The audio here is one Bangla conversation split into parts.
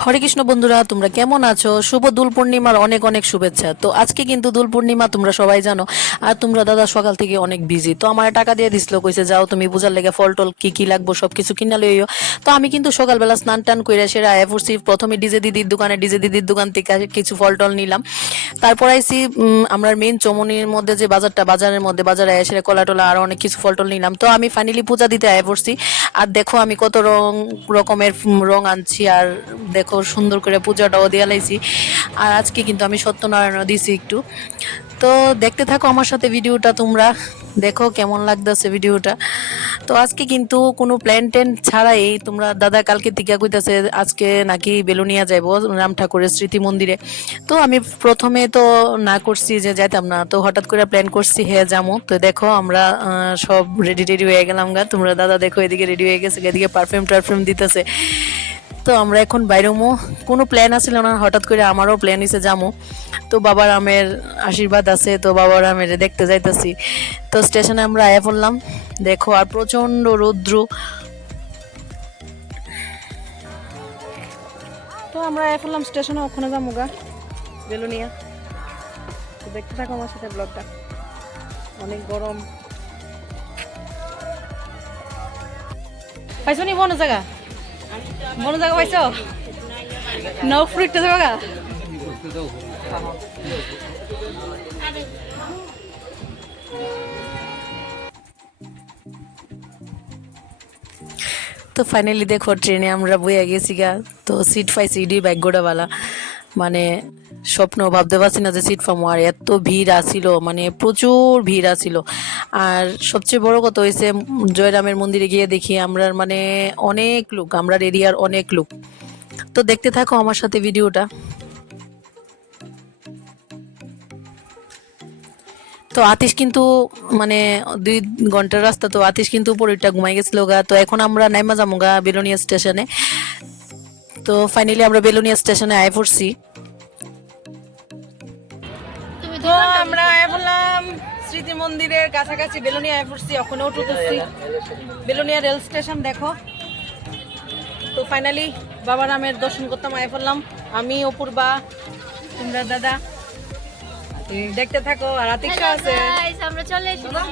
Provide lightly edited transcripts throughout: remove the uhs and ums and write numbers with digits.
হরে কৃষ্ণ বন্ধুরা, তোমরা কেমন আছো? শুভ দোল পূর্ণিমার অনেক অনেক শুভেচ্ছা। তো আজকে কিন্তু দোল পূর্ণিমা, তোমরা সবাই জানো। আর তোমরা দাদা সকাল থেকে অনেক বিজি, তো আমার টাকা দিয়ে দিছিল, কইছে যাও তুমি পূজার লেগে ফল টল কি কি লাগবো সবকিছু কিনা লইও। তো আমি কিন্তু সকালবেলা স্নান টান করে সেরা আয়া পড়ছি। প্রথমে ডিজে দিদির দোকান থেকে কিছু ফল টল নিলাম। তারপর আইসি আমরা মেইন চমনির মধ্যে যে বাজারের মধ্যে বাজারে এসে কলা টলা আরো অনেক কিছু ফল টল নিলাম। তো আমি ফাইনালি পূজা দিতে আয়া পড়ছি। আর দেখো আমি কত রকমের রং আনছি, আর দেখো সুন্দর করে পূজাটাও দিয়ে লাইছি। আর আজকে কিন্তু আমি সত্যনারায়ণ দিছি একটু। তো দেখতে থাকো আমার সাথে ভিডিওটা, তোমরা দেখো কেমন লাগতেছে ভিডিওটা। তো আজকে কিন্তু কোনো প্ল্যান ট্যান ছাড়াই তোমরা দাদা কালকে টিকা কইতাছে আজকে নাকি বেলুনিয়া যাইবো রাম ঠাকুরের স্মৃতি মন্দিরে। তো আমি প্রথমে তো না করছি যে যাইতাম না, তো হঠাৎ করে প্ল্যান করছি হ্যাঁ যাবো। তো দেখো আমরা সব রেডি টেডি হয়ে গেলাম গা। তোমরা দাদা দেখো এদিকে রেডি হয়ে গেছে, এদিকে পারফিউম টারফিউম দিতেছে। তো আমরা এখন বাইরেমো, কোনো প্ল্যান আছিল না, হঠাৎ করে আমারও প্ল্যান হয়েছে যামো। তো বাবার আমের আশীর্বাদ আছে, তো বাবার আমের দেখতে যাইতেছি। তো স্টেশনে আমরা আয়া পড়লাম, দেখো আর প্রচন্ড রৌদ্র। তো আমরা আয়া পড়লাম স্টেশনে, ওখানে যাবো গা বেলুনিয়া। তো দেখতে থাকো আমার সাথে ব্লগটা, অনেক গরম। পাইছো নি বনো জায়গা? বনো জায়গা পাইছো? নাও ফ্রুটটা জায়গা। তো ফাইনালি দেখো ট্রেনে আমরা বইয়া গেছি গা। তো সিট পাইছি ইডি ভাগ্যটাওয়ালা, মানে স্বপ্ন ভাবতে পারছি না যে সিট পাবো। আর এত ভিড় আসিল, মানে প্রচুর ভিড় আসিল। আর সবচেয়ে বড় কথা হয়েছে জয়রামের মন্দিরে গিয়ে দেখি আমরা মানে অনেক লোক, আমরা এরিয়ার অনেক লোক। তো দেখতে থাকো আমার সাথে ভিডিওটা। তো আতিশ কিন্তু মানে 2 ঘন্টার রাস্তা, তো আতিশ কিন্তু উপরেটা ঘুমাই গেছিল গা। তো এখন আমরা নাইমা যাবো গা বেলোনিয়া স্টেশনে। তো ফাইনালি আমরা বেলোনিয়া স্টেশনে আয় পড়ছি। তো আমরা আয় বললাম স্মৃতি মন্দিরের কাছাকাছি, বেলোনিয়া আয় পড়ছি, ওখানে উঠতেছি। বেলোনিয়া রেল স্টেশন দেখো। তো ফাইনালি বাবা রামের দর্শন করতাম আয় পড়লাম আমি, অপূর্বা, তোমরা দাদা দেখতে থাকো। আর আতিশা আছে, আমরা চলে এসেছি।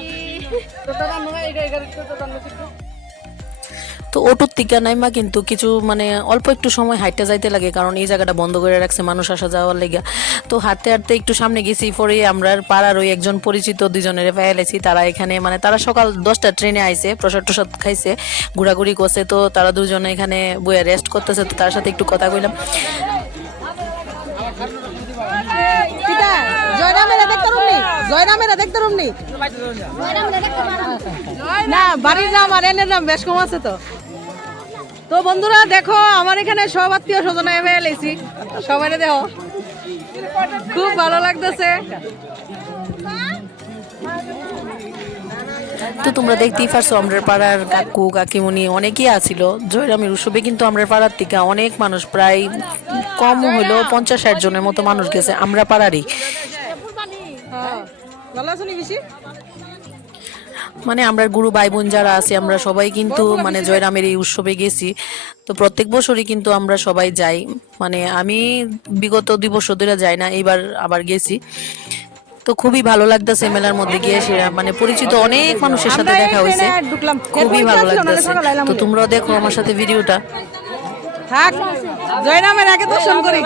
তো অটোর থেকে নাইমা কিন্তু কিছু মানে অল্প একটু সময় হাঁটতে যাইতে লাগে, কারণ এই জায়গাটা বন্ধ করে রাখছে মানুষ আসা যাওয়ার লেগে। তো হাঁটতে হাঁটতে একটু সামনে গেছি, পরে আমরা পাড়ার ওই একজন পরিচিত দুজনের পাইলেছি। তারা এখানে মানে তারা সকাল 10টা ট্রেনে আইছে, প্রসাদ টসাদ খাইছে, ঘোরাঘুরি করছে। তো তারা দুজনে এখানে বইয়া রেস্ট করতেছে, তো তার সাথে একটু কথা কইলাম। না বাড়ির নাম আর এনের নাম বেশ কম আছে। তো তো বন্ধুরা দেখো আমার এখানে সব আত্মীয় স্বজন এসেছি, সবাই দেখো খুব ভালো লাগতেছে। তো তোমরা দেখতেই পারছো আমরা পাড়ার কাকু কাকিমুনি অনেকেই আছিল জয়রামের উৎসবে। কিন্তু আমরা পাড়ার থেকে অনেক মানুষ, প্রায় কম হইলো 50-60 জনের মতো মানুষ গেছে আমরা পাড়ারই। ভালো আছো নি বেশি? মানে আমরা গুরু ভাই বোন যারা আছি আমরা সবাই কিন্তু মানে জয়রামের এই উৎসবে গেছি। তো প্রত্যেক বছরই কিন্তু আমরা সবাই যাই, মানে আমি বিগত 2 বছর ধরে যাই না, এবার আবার গেছি। তো খুবই ভালো লাগতেছে মেলার মধ্যে গিয়ে, সেরা মানে পরিচিত অনেক মানুষের সাথে দেখা হয়েছে, খুবই ভালো লাগতেছে। তো তোমরাও দেখো আমার সাথে ভিডিওটা। থাক জয়রামের আগে দর্শন করি।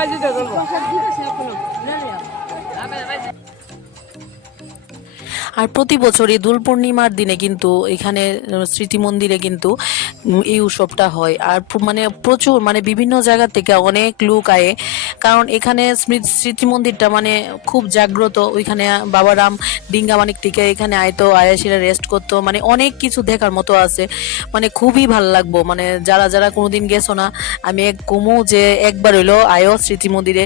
আর প্রতি বছরই দোল পূর্ণিমার দিনে কিন্তু এখানে স্মৃতি মন্দিরে কিন্তু এই উৎসবটা হয়। আর মানে প্রচুর মানে বিভিন্ন জায়গা থেকে অনেক লোক আয়ে, কারণ এখানে স্মৃতি মন্দিরটা মানে খুব জাগ্রত। ওইখানে বাবা রাম ডিঙ্গামানিক থেকে এখানে আয়তো আয়াসীরা রেস্ট করতো, মানে অনেক কিছু দেখার মতো আছে, মানে খুবই ভালো লাগবো। মানে যারা যারা কোনোদিন গেছো না, আমি কমু যে একবার হইলো আয়ো স্মৃতি মন্দিরে,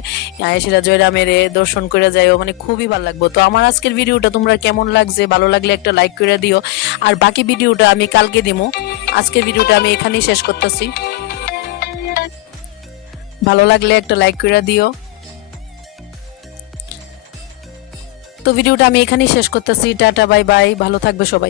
আয়াসীরা জয়রামের দর্শন করে যাইও, মানে খুবই ভালো লাগবো। তো আমার আজকের ভিডিওটা তোমরা কেমন লাগছে, ভালো লাগলে একটা লাইক করে দিও। আর বাকি ভিডিওটা আমি কালকে দিমু, আজকের ভিডিওটা আমি এখানেই শেষ করতেছি। ভালো লাগলে একটা লাইক করে দিও। তো ভিডিওটা আমি এখানেই শেষ করতেছি। টাটা বাই বাই, ভালো থাকবে সবাই।